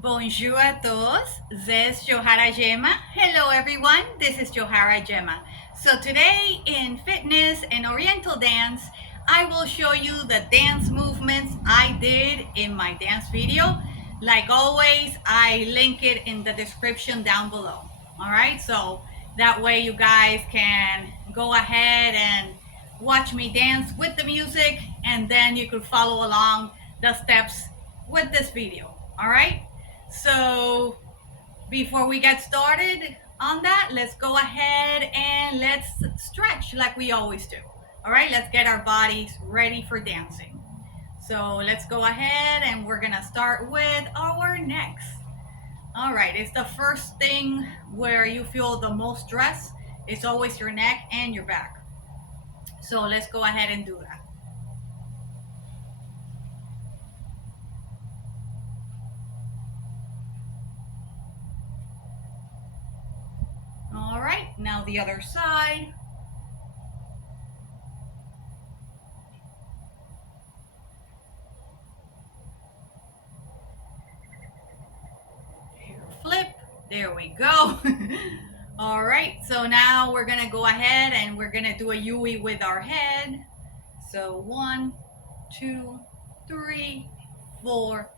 Bonjour à todos. This is Johara Gemma. Hello everyone. This is Johara Gemma. So today in fitness and Oriental dance, I will show you the dance movements I did in my dance video. Like always, I link it in the description down below. All right, so that way you guys can go ahead and watch me dance with the music, and then you could follow along the steps with this video. All right, so before we get started on that, let's go ahead and let's stretch like we always do. All right, let's get our bodies ready for dancing. So let's go ahead and we're gonna start with our necks. All right, it's the first thing where you feel the most stress. It's always your neck and your back. So let's go ahead and do that. All right, now the other side. Flip, there we go. All right, so now we're gonna go ahead and we're gonna do a Yui with our head. So 1, 2, 3, 4.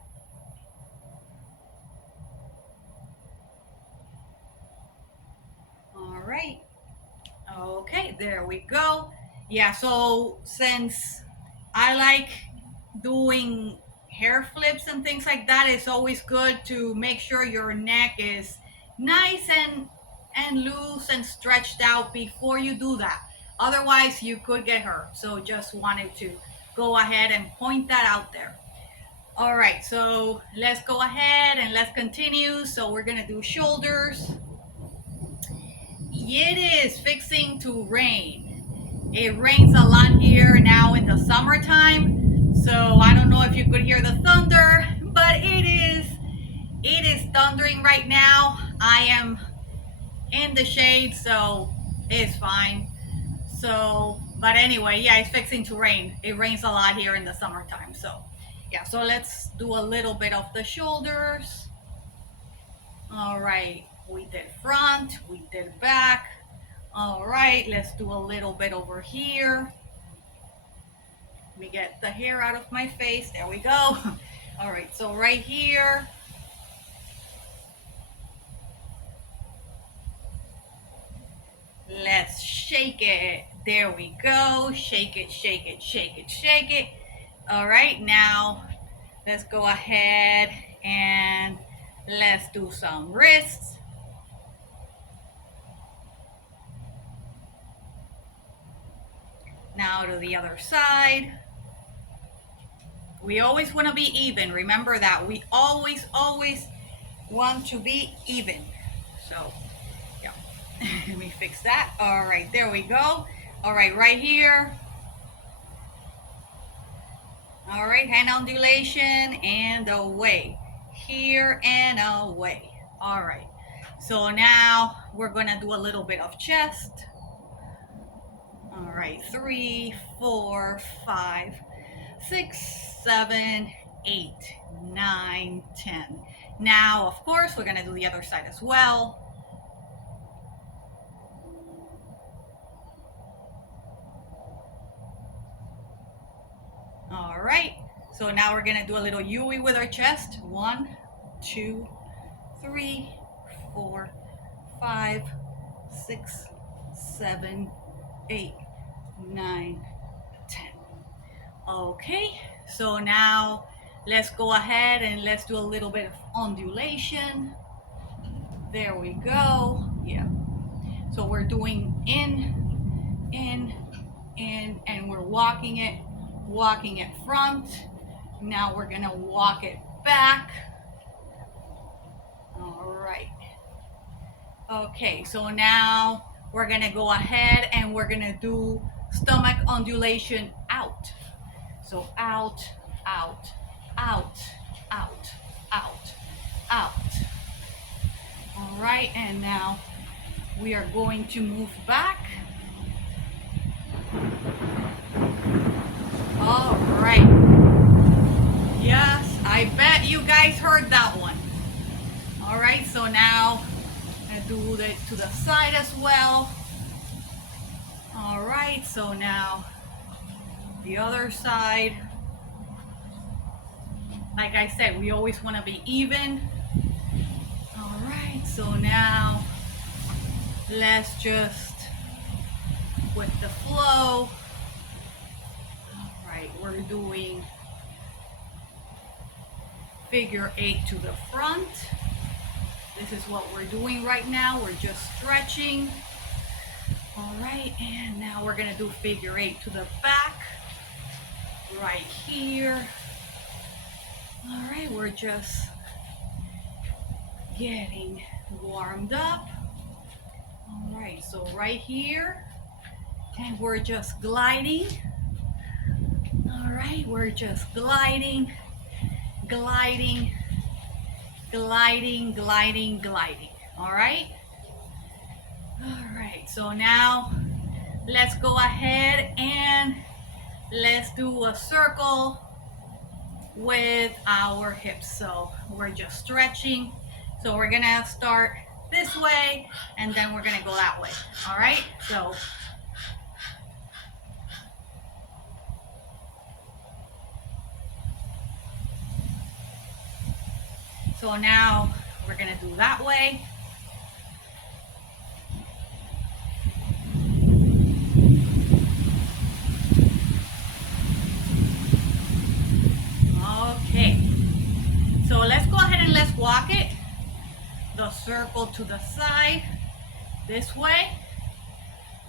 All right. Okay, there we go. Yeah, so since I like doing hair flips and things like that, it's always good to make sure your neck is nice and loose and stretched out before you do that. Otherwise, you could get hurt. So just wanted to go ahead and point that out there. All right, so let's go ahead and let's continue. So we're gonna do shoulders. It is fixing to rain. It rains a lot here now in the summertime. So I don't know if you could hear the thunder, but it is thundering right now. I am in the shade, so it's fine. So, but anyway, yeah, it's fixing to rain. It rains a lot here in the summertime. So, yeah, so let's do a little bit of the shoulders. All right, we did front, we did back. All right, let's do a little bit over here. Let me get the hair out of my face. There we go. All right, so right here. Let's shake it. There we go. Shake it, shake it, shake it, shake it. All right, now let's go ahead and let's do some wrists. Now to the other side. We always want to be even. Remember that. We always want to be even. So, yeah. Let me fix that. All right, there we go. All right, right here. All right, hand undulation and away. Here and away. All right. So now we're going to do a little bit of chest. All right, 3, 4, 5, 6, 7, 8, 9, 10. Now, of course, we're going to do the other side as well. All right, so now we're going to do a little Yui with our chest. 1, 2, 3, 4, 5, 6, 7, 8, 9, 10. Okay, so now let's go ahead and let's do a little bit of undulation. There we go. Yeah. So we're doing in, and we're walking it front. Now we're gonna walk it back. All right. Okay, so now we're gonna go ahead and we're gonna do stomach undulation out. So out, out, out, out, out, out. All right, and now we are going to move back. All right. Yes, I bet you guys heard that one. All right, so now I do that to the side as well. All right, so now the other side. Like I said, we always want to be even. All right, so now let's just, with the flow. All right, we're doing figure 8 to the front. This is what we're doing right now. We're just stretching. All right, and now we're gonna do figure 8 to the back, right here. All right, we're just getting warmed up. All right, so right here, and we're just gliding. All right, we're just gliding, gliding, gliding, gliding, gliding. All right. All right, so now let's go ahead and let's do a circle with our hips. So we're just stretching. So we're gonna start this way and then we're gonna go that way. All right, so now we're gonna do that way. Okay, so let's go ahead and let's walk it. The circle to the side, this way.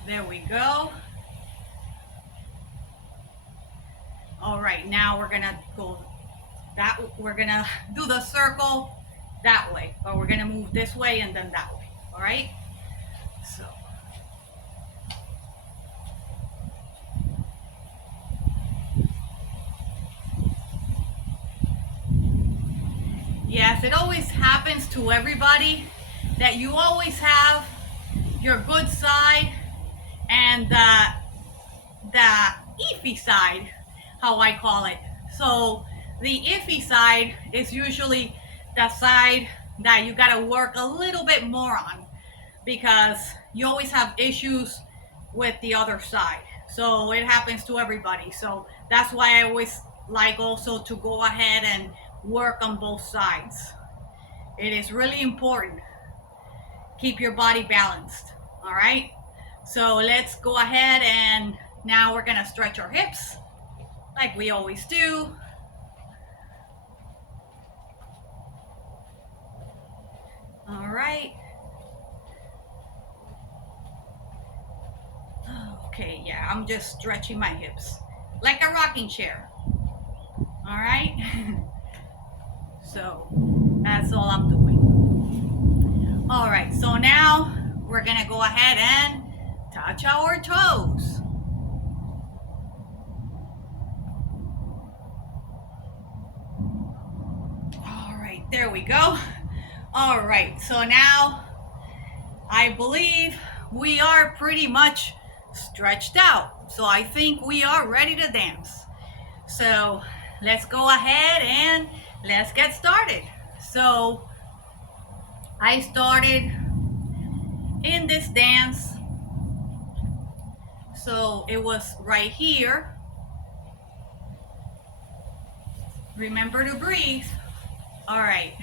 There we go. All right, now we're gonna go that, we're gonna do the circle that way, but we're gonna move this way and then that way. All right, so yes, it always happens to everybody that you always have your good side and the iffy side, how I call it. So the iffy side is usually the side that you gotta work a little bit more on because you always have issues with the other side. So it happens to everybody. So that's why I always like also to go ahead and work on both sides. It is really important. Keep your body balanced. All right. So let's go ahead and now we're gonna stretch our hips like we always do. All right. Okay, yeah, I'm just stretching my hips like a rocking chair. All right. So that's all I'm doing. All right, so now we're gonna go ahead and touch our toes. All right, there we go. All right, so now I believe we are pretty much stretched out. So I think we are ready to dance. So let's go ahead and let's get started. So I started in this dance. So it was right here. Remember to breathe. All right.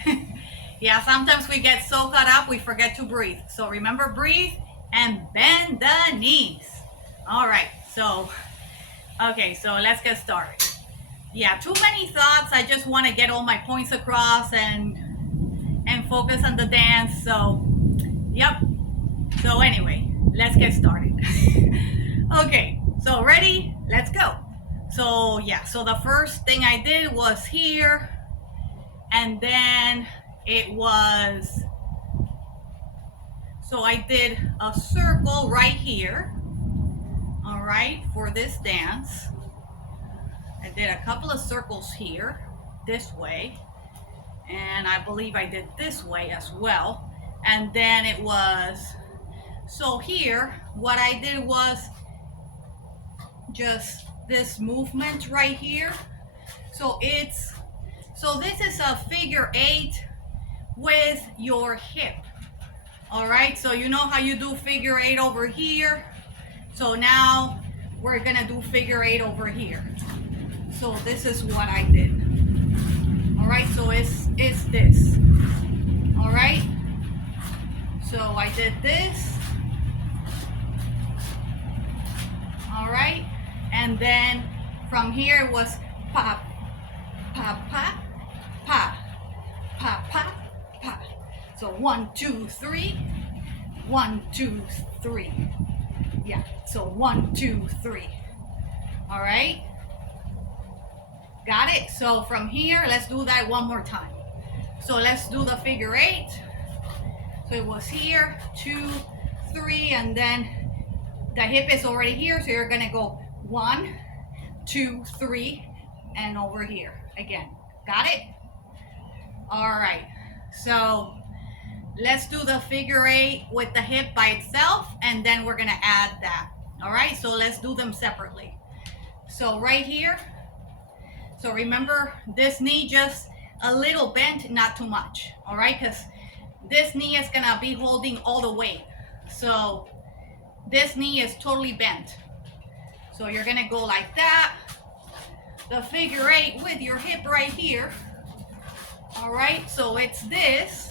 Yeah, sometimes we get so caught up we forget to breathe. So remember, breathe and bend the knees. All right, so okay, so let's get started. Yeah, too many thoughts. I just want to get all my points across and focus on the dance. So yep, so anyway, let's get started. Okay, so ready? Let's go. So yeah, so the first thing I did was here, and then it was, so I did a circle right here. All right, for this dance. I did a couple of circles here, this way, and I believe I did this way as well. And then it was, so here, what I did was just this movement right here. So it's, so this is a figure 8 with your hip. All right, so you know how you do figure 8 over here. So now we're gonna do figure 8 over here. So this is what I did. All right, so it's this. All right, so I did this. All right, and then from here it was pa, pa, pa, pa, pa, pa, pa. So 1, 2, 3, 1, 2, 3. Yeah, so 1, 2, 3. All right, got it? So from here, let's do that one more time. So let's do the figure 8. So it was here, 2, 3, and then the hip is already here, so you're gonna go 1, 2, 3, and over here again. Got it? All right, so let's do the figure 8 with the hip by itself, and then we're gonna add that. All right, so let's do them separately. So right here, so remember this knee just a little bent, not too much. All right, because this knee is gonna be holding all the weight. So this knee is totally bent. So you're gonna go like that, the figure 8 with your hip right here. All right, so it's this.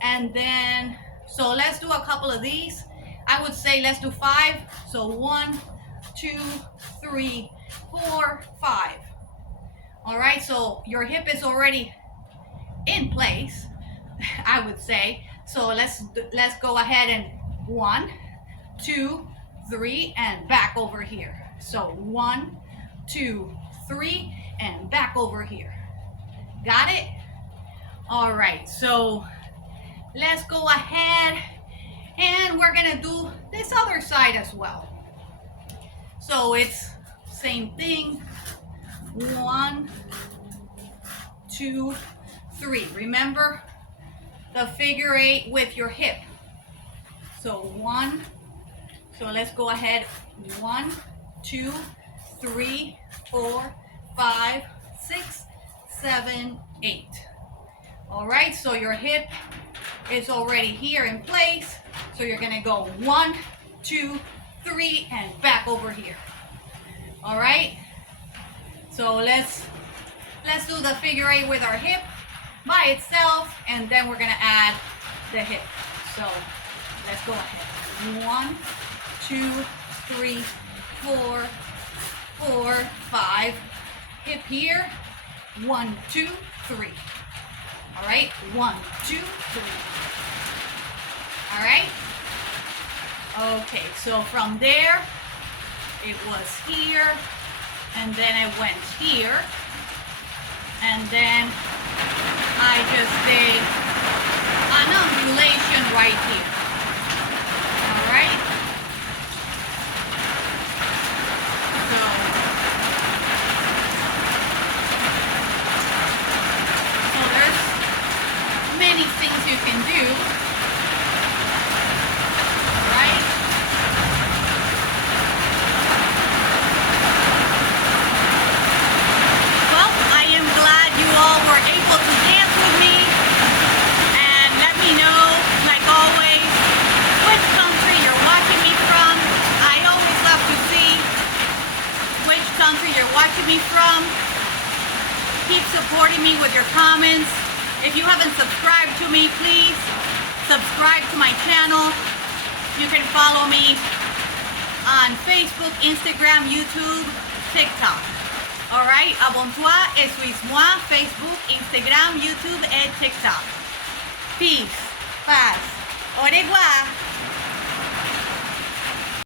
And then, so let's do a couple of these. I would say let's do 5. So 1, 2, 3, 4, 5. All right, so your hip is already in place, I would say. So let's go ahead and 1, 2, 3, and back over here. So 1, 2, 3, and back over here. Got it? All right, so let's go ahead and we're gonna do this other side as well. So it's same thing. 1, 2, 3. Remember the figure 8 with your hip. So 1. So let's go ahead. 1, 2, 3, 4, 5, 6, 7, 8. All right, so your hip is already here in place. So you're gonna go 1, 2, 3, and back over here. All right. So let's do the figure 8 with our hip by itself, and then we're gonna add the hip. So let's go ahead. 1, 2, 3, 4, 4, 5. Hip here. 1, 2, 3. All right. 1, 2, 3. All right. Okay. So from there, it was here, and then I went here, and then I just did an undulation right here. All right. So there's many things you can do. Right? Well, I am glad you all were able to dance with me, and let me know, like always, which country you're watching me from. I always love to see which country you're watching me from. Keep supporting me with your comments. If you haven't subscribed to me, please subscribe to my channel. You can follow me on Facebook, Instagram, YouTube, TikTok. All right, abonne-toi et suis-moi, Facebook, Instagram, YouTube et TikTok. Peace, paz, au revoir.